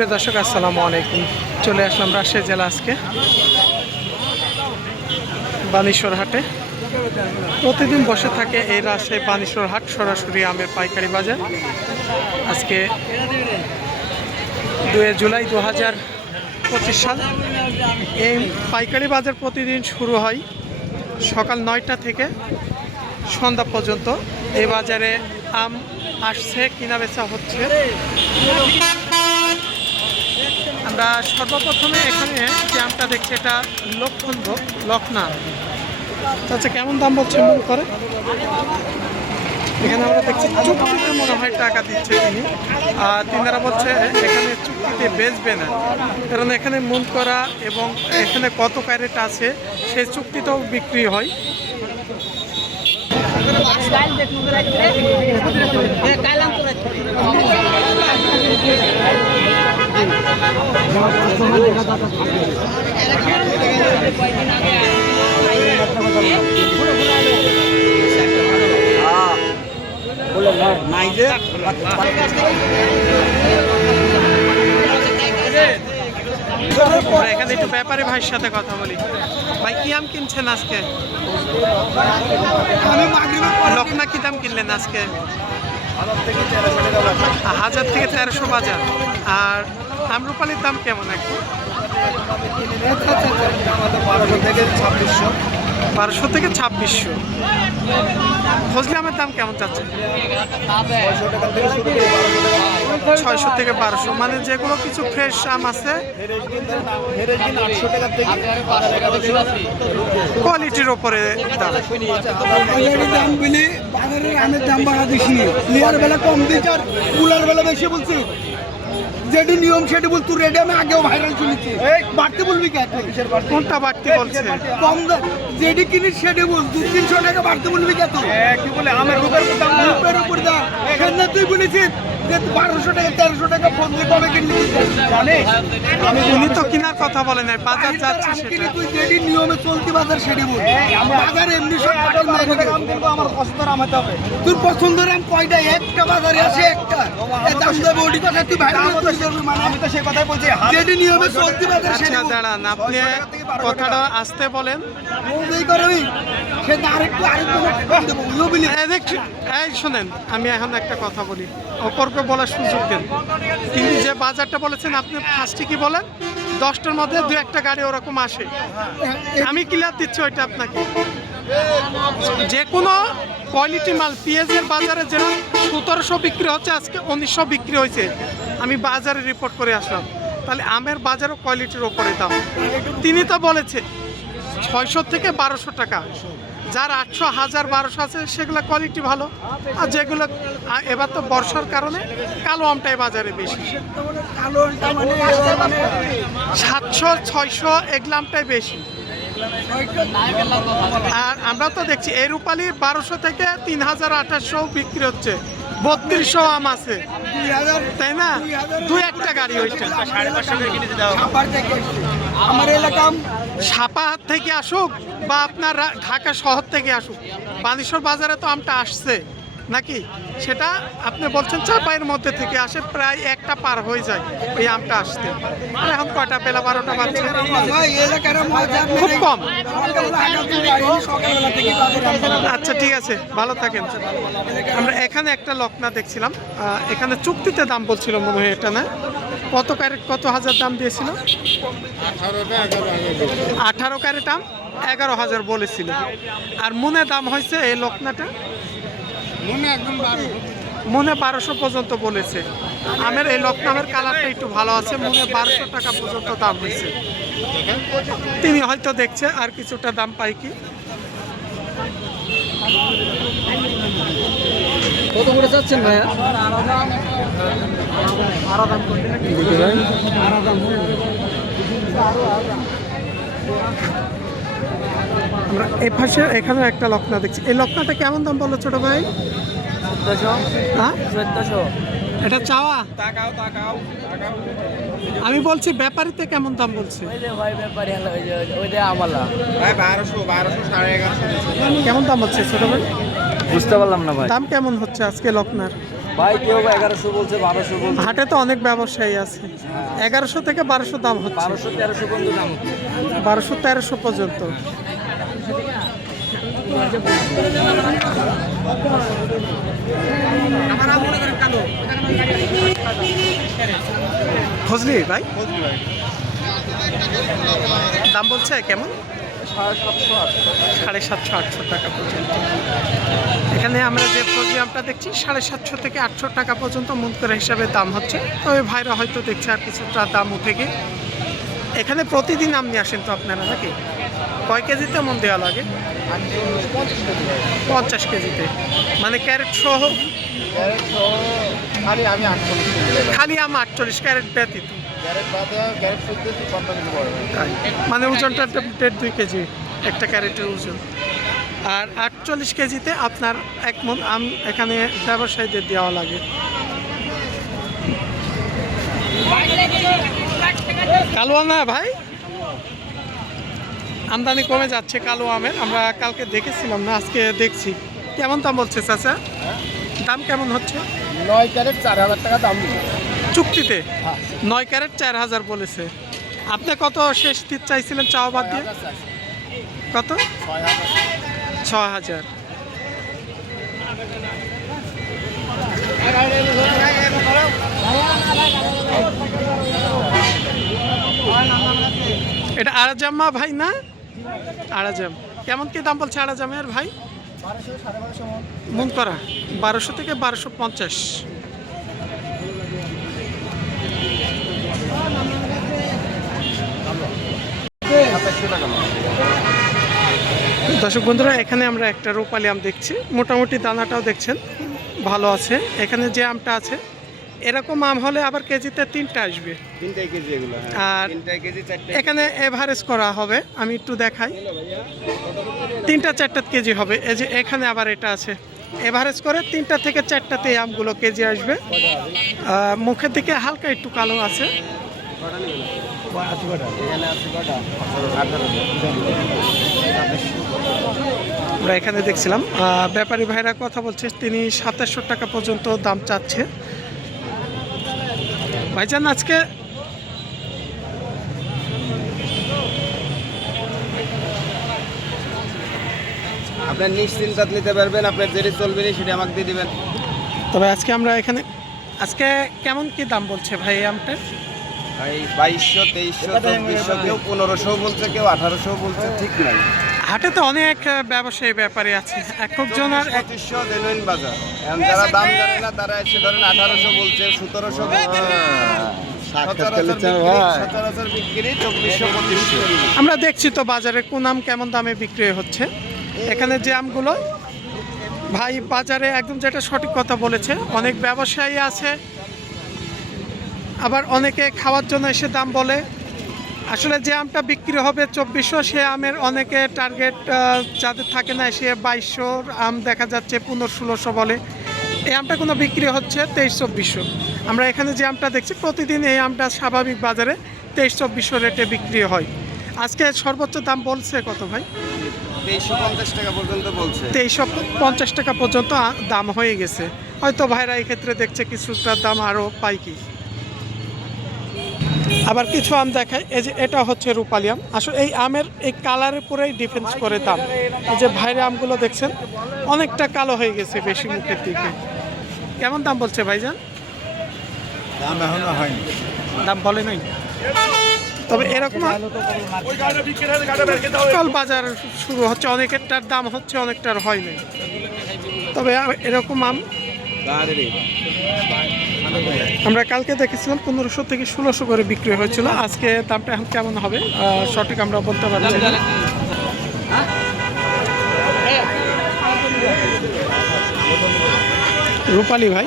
সুপ্রিয় দর্শক, আসসালামু আলাইকুম। চলে আসলাম রাজশাহী জেলা আজকে বানেশ্বর হাটে। প্রতিদিন বসে থাকে এই রাজশাহী বানেশ্বর হাট, সরাসরি আমের পাইকারি বাজার। আজকে 2 জুলাই 2025 সাল। এই পাইকারি বাজার প্রতিদিন শুরু হয় সকাল 9টা থেকে সন্ধ্যা পর্যন্ত। এই বাজারে আম আসছে, কিনা বেচা হচ্ছে। আমরা সর্বপ্রথমে এখানে যে আমটা দেখছি এটা লখনা। আচ্ছা, কেমন দাম বলছে মনে করে? এখানে আমরা দেখছি চুক্তিতে মনে হয় টাকা দিচ্ছে তিনি, আর তিনারা বলছে এখানে চুক্তিতে বেচবে না, কারণ এখানে মন করা এবং এখানে কত ক্যারেট আছে সেই চুক্তিতেও বিক্রি হয়। এখানে একটু ব্যাপারী ভাইয়ের সাথে কথা বলি। ভাই, কি আম কিনছেন আজকে? লখনা কি দাম কিনলেন আজকে? 1000 থেকে 1300 বাজার। আর আম্রপালির দাম কেমন? একটু 1200 থেকে 2600। ফজলি আমের দাম কেমন যাচ্ছে? 600 থেকে 1200। মানে যেগুলো কিছু ফ্রেশ আম আছে কোয়ালিটির ওপরে দাম। আমের দাম বাড়া দিছি, লিয়ার বেলা কম দিচ্ছে আর কুলার বেলা বেশি বলছি। যেটি নিয়ম সেটি বল, তুই রেডি আমি আগেও ভাইরাল শুনেছি। বাড়তে বলবি কে? কোনটা বাড়তি বলছে? কম যেটি কিনিস সেটি বল, 200-300 টাকা বাড়তে বলবি কে? তুই কি বলে আমের রূপের উপর দাম সেদিন তুই বলেছিস যে 1200 টাকা 1300 টাকা ফোন দিয়ে কবে কিনলি জানিস? উনি তো কেনার কথা বলে নাই, বাজার যাচ্ছে সেটা। তুই যেটি নিয়মে চলতি বাজার সেটি বল। বাজার এমনি সব পাটল নাই, আমার পছন্দের আম হতে হবে। তোর পছন্দের আম কয়টা? একটা বাজারে আছে, একটা দাম দেবে ওটি কথা তুই ভাইরাল করতে পারবি। মানে আমি তো সেই কথাই বলছি, যেটি নিয়মে চলতি বাজার সেটি। আচ্ছা দাঁড়ান, আপনি কথাটা আসতে বলেন। এই করবি সেটা আরেকটু কম দেবো। এই শোনেন, আমি এখন একটা কথা বলি, অপরকে বলার সুযোগ দেন। তিনি যে বাজারটা বলেছেন, আপনি ফার্স্টে কি বলেন? 10টার মধ্যে 2-1টা গাড়ি ওরকম আসে। আমি ক্লিয়ার দিচ্ছি ওইটা আপনাকে। যে কোনো কোয়ালিটি মাল পেঁয়াজের বাজারে যেরকম 1700 বিক্রি হচ্ছে, আজকে 1900 বিক্রি হয়েছে। আমি বাজারে রিপোর্ট করে আসলাম। তাহলে আমের বাজারও কোয়ালিটির ওপরে দাম। তিনি তো বলেছে 600 থেকে 1200 টাকা। যার 800, 1000, 1200 আছে সেগুলো কোয়ালিটি ভালো। আর যেগুলো এবার তো বর্ষার কারণে কালো আমটাই বাজারে বেশি। 700, 600 এগুলো আমটাই বেশি। আর আমরা তো দেখছি এই রূপালি 1200 থেকে 3000-2800 বিক্রি হচ্ছে। 3200 আম আছে, তাই না? 2-1টা গাড়ি ওইটা আমার এলাকা সাপাহাট থেকে আসুক বা আপনার ঢাকা শহর থেকে আসুক, বানেশ্বর বাজারে তো আমটা আসছে নাকি? সেটা আপনি বলছেন চাপাইয়ের মধ্যে থেকে আসে, প্রায় 1টা পার হয়ে যায় ওই আমটা আসতে। আর এখন কয়টা? বেলা 12টা বাজছে, খুব কম। আচ্ছা, ঠিক আছে, ভালো থাকেন। আমরা এখানে একটা লখনা দেখছিলাম, এখানে চুক্তিতে দাম বলছিল মনে হয়, এটা না? কত ক্যারেট, কত হাজার দাম দিয়েছিল? 18 ক্যারেট আম 11,000 বলেছিল। আর মনে দাম হয়েছে এই লখনাটা মনে 1200 পর্যন্ত বলেছে। আমের এই লখনামের কালারটা একটু ভালো আছে, মনে 1200 টাকা পর্যন্ত দাম হয়েছে। তিনি হয়তো দেখছে আর কিছুটা দাম পাই কি। কত করে যাচ্ছেন ভাইয়া? আমরা এই পাশে এখানে একটা লখনা দেখছি। এই লখনাটা কেমন দাম বলো ছোট ভাই? 1400। এটা চাওয়া? আমি বলছি ব্যাপারীতে কেমন দাম বলছে? কেমন দাম হচ্ছে ছোট ভাই? বুঝতে পারলাম না ভাই। দাম কেমন হচ্ছে আজকে লখনার? ভাই কেউ 1100 বলছে, 1200 বলছে, হাটে তো অনেক ব্যবসায়ী আছে। 1100 থেকে 1200 দাম হচ্ছে, 1200-1300 পর্যন্ত দাম হচ্ছে। 1200-1300 পর্যন্ত। ফজলি ভাই দাম বলছে কেমন? 750-800 টাকা পর্যন্ত। এখানে আমরা যে প্রোগ্রামটা দেখছি 750 থেকে 800 টাকা পর্যন্ত মন করে হিসাবে দাম হচ্ছে। তবে ভাইরা হয়তো দেখছে আর কিছুটা দাম উঠে গিয়ে। এখানে প্রতিদিন আম নিয়ে আসেন তো আপনারা নাকি? কয় কেজিতে মন দেওয়া লাগে? 50 কেজিতে, মানে ক্যারেট সহ? খালি আমি 48 খালি আম 48 ক্যারেট ব্যতীত, ক্যারেট বাদে ক্যারেট শুদ্ধ 55 কেজি বড় তাই মানে ওজনটা 1.5-2 কেজি একটা ক্যারেটের ওজন। আর 48 কেজিতে আপনার 1 মণ আম এখানে ব্যবসায়ীদের দেওয়া লাগে। কালো আম না ভাই, আমদানি কমে যাচ্ছে কালো আমের। আমরা কালকে দেখেছিলাম না, আজকে দেখছি। কেমন দাম বলছে চাচা? দাম কেমন হচ্ছে? 9 ক্যারেট 4000 টাকা দাম দিবে চুক্তিতে 9 ক্যারেট 4000 বলেছে। আপনি কত শেষ দিতে চাইছিলেন চাওয়া বাদ দিয়ে? কত? 6000। এটা আড়াজাম্মা ভাই না? আড়াজাম কেমন কি দাম বলছে আড়াজামের ভাই? 1200-1250 মন করা, 1200 থেকে 1250। দর্শক বন্ধুরা, এখানে আমরা একটা রূপালি আম দেখছি। মোটামুটি দানাটাও দেখছেন ভালো আছে। এখানে যে আমটা আছে এরকম আম হলে আবার কেজিতে 3টা আসবে। 3 কেজি এগুলো, আর 3 কেজি 4 এখানে এভারেজ করা হবে, আমি একটু দেখাই। 3টা-4টা কেজি হবে। এই যে এখানে আবার এটা আছে, এভারেজ করে 3টা থেকে 4টাতে এই আমগুলো কেজি আসবে। মুখের দিকে হালকা একটু কালো আছে। আমরা এখানে দেখছিলাম ব্যাপারী ভাইরা কথা বলছে, তিনি 2700 টাকা পর্যন্ত দাম চাচ্ছে। ভাইজান আজকে আপনার নিশ্চিন্তা নিতে পারবেন, আপনার যেটা চলবে না সেটা আমাকে দিয়ে দিবেন। তবে আজকে আমরা এখানে আজকে কেমন কি দাম বলছে ভাই এই আমটা? ভাই 2200, 2300, 2400, কেউ 1500 বলছে, কেউ 1800 বলছে, ঠিক নাই। হাটে তো অনেক ব্যবসায়ী ব্যাপারী আছে, একজন আর 2500 জেনুইন বাজার। এখন যারা দাম জানে না তারা এসে ধরেন 1800 বলছে, 1700 বলছে, সচরাচর বিক্রি 2400-2500। আমরা দেখছি তো বাজারে কোন আম কেমন দামে বিক্রি হচ্ছে। এখানে যে আমগুলো ভাই বাজারে একদম যেটা সঠিক কথা বলেছে, অনেক ব্যবসায়ী আছে, আবার অনেকে খাওয়ার জন্য এসে দাম বলে। আসলে যে আমটা বিক্রি হবে 2400, সে আমের অনেকে টার্গেট যাদের থাকে না, সে 2200 আম দেখা যাচ্ছে 1500-1600 বলে। এই আমটা কোনো বিক্রি হচ্ছে 2300-2400। আমরা এখানে যে আমটা দেখছি প্রতিদিন এই আমটা স্বাভাবিক বাজারে 2300-2400 রেটে বিক্রি হয়। আজকে সর্বোচ্চ দাম বলছে কত ভাই? 2350 টাকা পর্যন্ত বলছে। 2350 টাকা পর্যন্ত দাম হয়ে গেছে। হয়তো ভাইরা এই ক্ষেত্রে দেখছে কিছুটা দাম আরও পাই কি। আবার কিছু আম দেখায়, এই যে এটা হচ্ছে রূপালি আম। আসলে এই আমের এই কালারের উপরেই ডিফেন্স করে দাম। এই যে ভাইরা আমগুলো দেখছেন অনেকটা কালো হয়ে গেছে বেশি মুখের দিকে। কেমন দাম বলছে ভাইজান? দাম এখনো হয়নি। দাম বলে নাই, তবে এরকম কাল বাজার শুরু হচ্ছে, অনেকেরটার দাম হচ্ছে, অনেকটার হয় নাই। তবে এরকম আম আমরা কালকে দেখেছিলাম 1500 থেকে 1600 করে বিক্রি হয়েছিল। আজকে দামটা এখন কেমন হবে সঠিক আমরা বলতে পারছি না। রূপালি ভাই,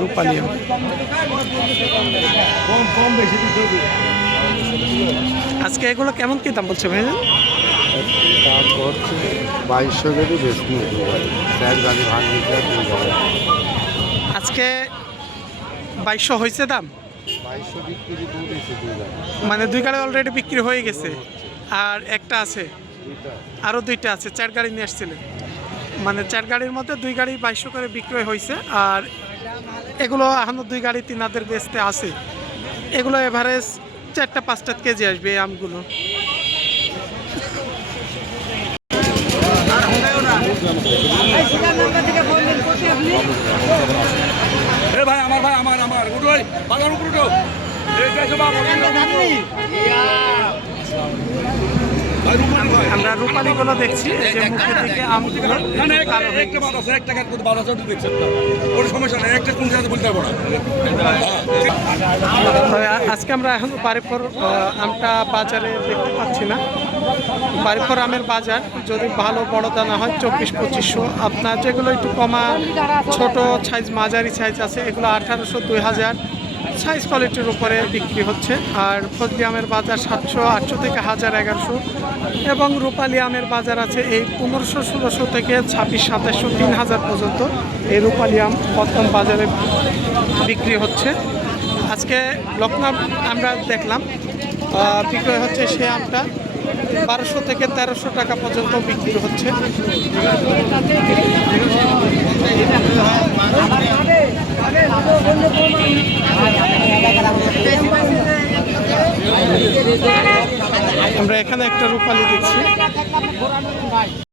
রূপালি আম। আজকে এগুলো কেমন কি দাম বলছে ভাই? দাম হচ্ছে 2200 কেজি বেশি। আজকে 2200 হয়েছে দাম, 2200 বিক্রি করেছে মানে 2 গাড়ি অলরেডি বিক্রি হয়ে গেছে, আর একটা আছে, আরও 2টা আছে। 4 গাড়ি নিয়ে আসছিলেন, মানে 4 গাড়ির মধ্যে 2 গাড়ি 2200 করে বিক্রয় হয়েছে, আর এগুলো এখনো 2 গাড়ি তিনাদের বেচতে আছে। এগুলো এভারেজ 4-5 কেজি আসবে এই আমগুলো। ভাই আমার উঠো বাগান উপর উঠো আমরা রূপালীগুলো দেখছি, এই যে মুখের দিকে আমগুলো কালো হয়ে গেছে। একটা দেখছেন না কোনো সমস্যা নেই, একটা কোন জায়গায় বলতে পারবো না। তবে আজকে আমরা এখন বাড়িপুর আমটা বাজারে দেখতে পাচ্ছি না। বাড়িপুর আমের বাজার যদি ভালো বড় দানা হয় 2400-2500, আপনার যেগুলো একটু কমা ছোট সাইজ মাঝারি সাইজ আছে এগুলো 1800-2000 সাইজ কোয়ালিটির উপরে বিক্রি হচ্ছে। আর ফজলি আমের বাজার 700-800 থেকে 1000-1100, এবং রূপালী আমের বাজার আছে এই 1500-1600 থেকে 2600-2700-3000 পর্যন্ত এই রূপালী আম বর্তমান বাজারে বিক্রি হচ্ছে। আজকে লখনৌ আমরা দেখলাম বিক্রয় হচ্ছে সে আমটা 1200 থেকে 1300 টাকা পর্যন্ত বিক্রি হচ্ছে। আমরা এখানে একটা রূপালী দেখছি।